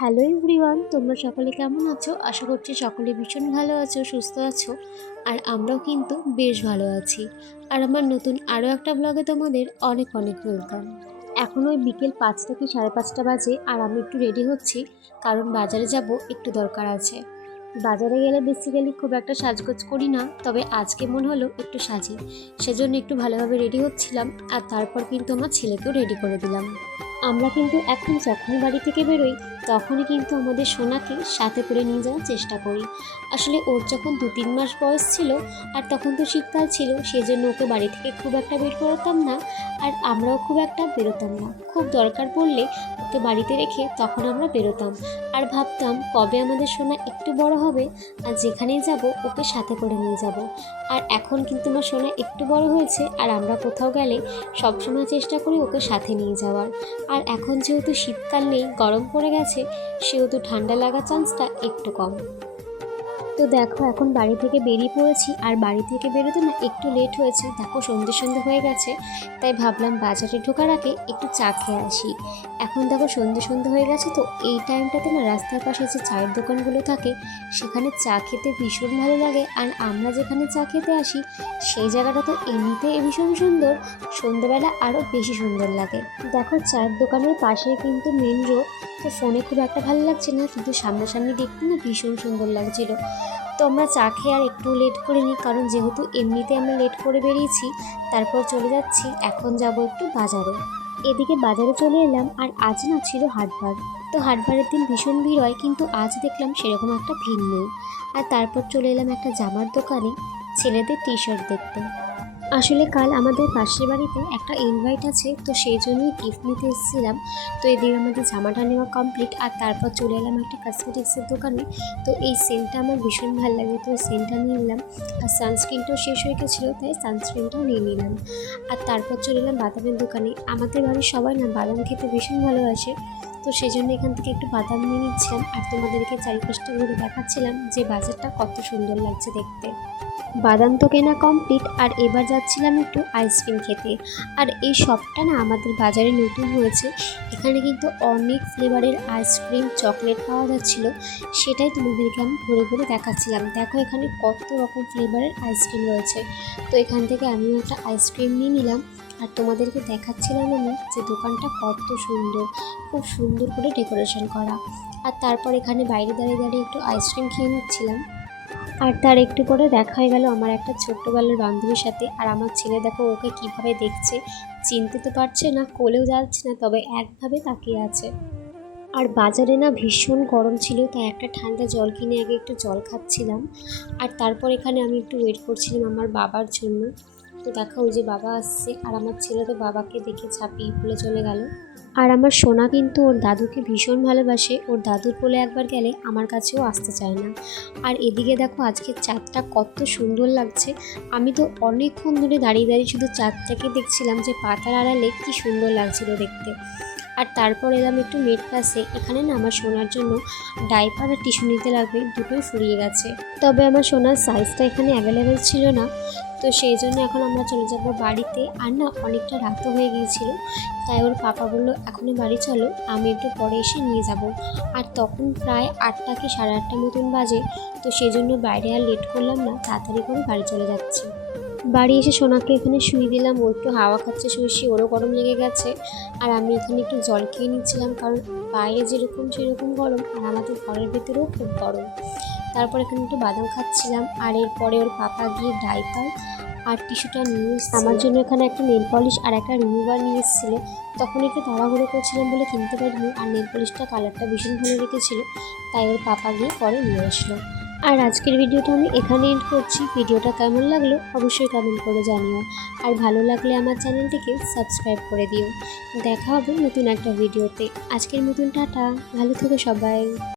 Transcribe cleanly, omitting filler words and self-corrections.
Hello everyone, তোমরা সকলে কেমন আছো? আশা করছি সকলে ভীষণ ভালো আছো, সুস্থ আছো। আর আমরাও কিন্তু বেশ ভালো আছি। আর আমার নতুন আরও একটা ব্লগে তোমাদের অনেক অনেক ওয়েলকাম। এখন ওই বিকেল 5টা কি 5:30 বাজে, আর আমি একটু রেডি হচ্ছি, কারণ বাজারে যাব, একটু দরকার আছে। বাজারে গেলে বেসিক্যালি খুব একটা সাজগোজ করি না, তবে আজকে মনে হলো একটু সাজি, সেজন্য একটু ভালোভাবে রেডি হচ্ছিলাম। আর তারপর কিন্তু আমার ছেলেকেও রেডি করে দিলাম। আমরা কিন্তু এখন যখনই বাড়ি থেকে বেরোই, তখনই কিন্তু আমাদের সোনাকে সাথে করে নিয়ে যাওয়ার চেষ্টা করি। আসলে ওর যখন 2-3 মাস বয়স ছিল, আর তখন তো শীতকাল ছিল, সেজন্য ওকে বাড়ি থেকে খুব একটা বের করতাম না, আর আমরাও খুব একটা বেরোতাম না। খুব দরকার পড়লে ওকে বাড়িতে রেখে তখন আমরা বেরোতাম, আর ভাবতাম কবে আমাদের সোনা একটু বড় হবে আর যেখানেই যাব ওকে সাথে করে নিয়ে যাব। আর এখন কিন্তু আমার সোনা একটু বড় হয়েছে, আর আমরা কোথাও গেলে সবসময় চেষ্টা করি ওকে সাথে নিয়ে যাওয়ার। আর এখন যেহেতু শীতকাল নেই, গরম পড়ে গেছে, সেহেতু ঠান্ডা লাগার চান্সটা একটু কম। তো দেখো এখন বাড়ি থেকে বেরিয়ে পড়েছি, আর বাড়ি থেকে বেরোতে না একটু লেট হয়েছে। দেখো সন্ধে সন্ধে হয়ে গেছে, তাই ভাবলাম বাজারে ঢোকার আগে একটু চা খেয়ে আসি। এখন দেখো সন্ধে সন্ধে হয়ে গেছে, তো এই টাইমটাতে না রাস্তার পাশে যে চায়ের দোকানগুলো থাকে, সেখানে চা খেতে ভীষণ ভালো লাগে। আর আমরা যেখানে চা খেতে আসি, সেই জায়গাটা তো এমনিতে ভীষণ সুন্দর, সন্ধ্যেবেলা আরও বেশি সুন্দর লাগে। দেখো চায়ের দোকানের পাশে কিন্তু মেন রোড, তো ফোনে খুব একটা ভালো লাগছে না, কিন্তু সামনাসামনি দেখতে না ভীষণ সুন্দর লাগছিল। তো আমরা চা খেয়ে আর একটু লেট করে নিই, কারণ যেহেতু এমনিতে আমরা লেট করে বেরিয়েছি। তারপর চলে যাচ্ছি, এখন যাব একটু বাজারে। এদিকে বাজারে চলে এলাম, আর আজ না ছিল হাটবার। তো হাটবারের দিন ভীষণ ভিড় হয়, কিন্তু আজ দেখলাম সেরকম একটা ভিড় নেই। আর তারপর চলে এলাম একটা জামার দোকানে, ছেলেদের টি শার্ট দেখতে। আসলে কাল আমাদের পাশের বাড়িতে একটা ইনভাইট আছে, তো সেই জন্যই গিফট নিতে এসেছিলাম। তো এদিকে আমাদের জামাটা নেওয়া কমপ্লিট, আর তারপর চলে এলাম একটা কসমেটিক্সের দোকানে। তো এই সেন্টটা আমার ভীষণ ভালো লাগে, তো সেন্টটা নিয়ে নিলাম। আর সানস্ক্রিনটাও শেষ হয়ে গেছিলো, তাই সানস্ক্রিনটাও নিয়ে নিলাম। আর তারপর চলে এলাম বাদামের দোকানে। আমাদের বাড়ির সবাই না বাদাম খেতে ভীষণ ভালোবাসে, তো সেই জন্য এখান থেকে একটু বাদাম নিয়ে নিচ্ছিলাম, আর তোমাদেরকে চারিপাশটা ঘুরে দেখাচ্ছিলাম যে বাজারটা কত সুন্দর লাগছে দেখতে। বাদাম তো কেনা কমপ্লিট, আর এবার যাচ্ছিলাম একটু আইসক্রিম খেতে। আর এই শপটা না আমাদের বাজারে নতুন হয়েছে, এখানে কিন্তু অনেক ফ্লেভারের আইসক্রিম, চকলেট পাওয়া যাচ্ছিল। সেটাই তোমাদেরকে আমি ঘুরে ঘুরে দেখাচ্ছিলাম। দেখো এখানে কত রকম ফ্লেভারের আইসক্রিম রয়েছে। তো এখান থেকে আমিও একটা আইসক্রিম নিয়ে নিলাম, আর তোমাদেরকে দেখাচ্ছিলাম আমি যে দোকানটা কত সুন্দর, খুব সুন্দর করে ডেকোরেশন করা। আর তারপর এখানে বাইরে দাঁড়িয়ে দাঁড়িয়ে একটু আইসক্রিম খেয়ে নিচ্ছিলাম। আর তার একটু পরে দেখা হয়ে গেল আমার একটা ছোট্টবেলার বান্ধবীর সাথে। আর আমার ছেলে দেখো ওকে কিভাবে দেখছে, চিনতে তো পারছে না, কোলেও যাচ্ছে না, তবে একভাবে তাকিয়ে আছে। আর বাজারে না ভীষণ গরম ছিল, তাই একটা ঠান্ডা জল কিনে আগে একটু জল খাচ্ছিলাম। আর তারপর এখানে আমি একটু ওয়েট করছিলাম আমার বাবার জন্য। তো দেখো ওই যে বাবা আসছে, আর আমার ছেলে তো বাবাকে দেখে ঝাঁপিয়ে পড়ে চলে গেল। আর আমার সোনা কিন্তু ওর দাদুকে ভীষণ ভালোবাসে, ওর দাদুর কোলে একবার গেলে আমার কাছেও আসতে চায় না। আর এদিকে দেখো আজকের চাঁদটা কত সুন্দর লাগছে। আমি তো অনেকক্ষণ ধরে দাঁড়িয়ে দাঁড়িয়ে শুধু চাঁদটাকে দেখছিলাম, যে পাতার আড়ালে কি সুন্দর লাগছিল দেখতে। আর তারপর এলাম একটু মেড ক্লাসে। এখানে না আমার সোনার জন্য ডাইপার আর টিস্যু নিতে লাগবে, দুটোই ফুরিয়ে গেছে। তবে আমার সোনার সাইজটা এখানে অ্যাভেলেবেল ছিল না, তো সেই জন্য এখন আমরা চলে যাব বাড়িতে। আর না অনেকটা রাতও হয়ে গিয়েছিল, তাই ওর পাপা বললো এখনই বাড়ি চলো, আমি একটু পরে এসে নিয়ে যাব। আর তখন প্রায় 8টা কি 8:30 মতন বাজে, তো সেই জন্য বাইরে আর লেট করলাম না, তাড়াতাড়ি করে বাড়ি চলে যাচ্ছি। বাড়ি এসে সোনাকে এখানে শুয়ে দিলাম, ও একটু হাওয়া খাচ্ছে শুয়ে শুয়ে, ওরও গরম লেগে গেছে। আর আমি এখানে একটু জল খেয়ে নিচ্ছিলাম, কারণ বাইরে যেরকম সেরকম গরম, আর আমাদের ঘরের ভেতরেও খুব গরম। তারপর এখানে একটু বাদাম খাচ্ছিলাম, আর এরপরে ওর পাপা গিয়ে ডাইপার আর টিস্যুটা নিয়ে এসেছে আমার জন্য। এখানে একটা নেল পলিশ আর একটা রিমুভার নিয়ে এসেছিলো, তখন একটু তাড়াহুড়ো করছিলাম বলে কিনতে পারিনি। আর নেল পলিশটা কালারটা ভীষণ ভালো রেখেছিল, তাই ওর পাপা গিয়ে পরে নিয়ে আসলো। আর আজকের ভিডিওটা আমি এখানে এন্ড করছি। ভিডিওটা কেমন লাগলো অবশ্যই কমেন্ট করে জানিও, আর ভালো লাগলে আমার চ্যানেলটিকে সাবস্ক্রাইব করে দিও। দেখা হবে নতুন একটা ভিডিওতে। আজকের মতন টাটা, ভালো থেকো সবাই।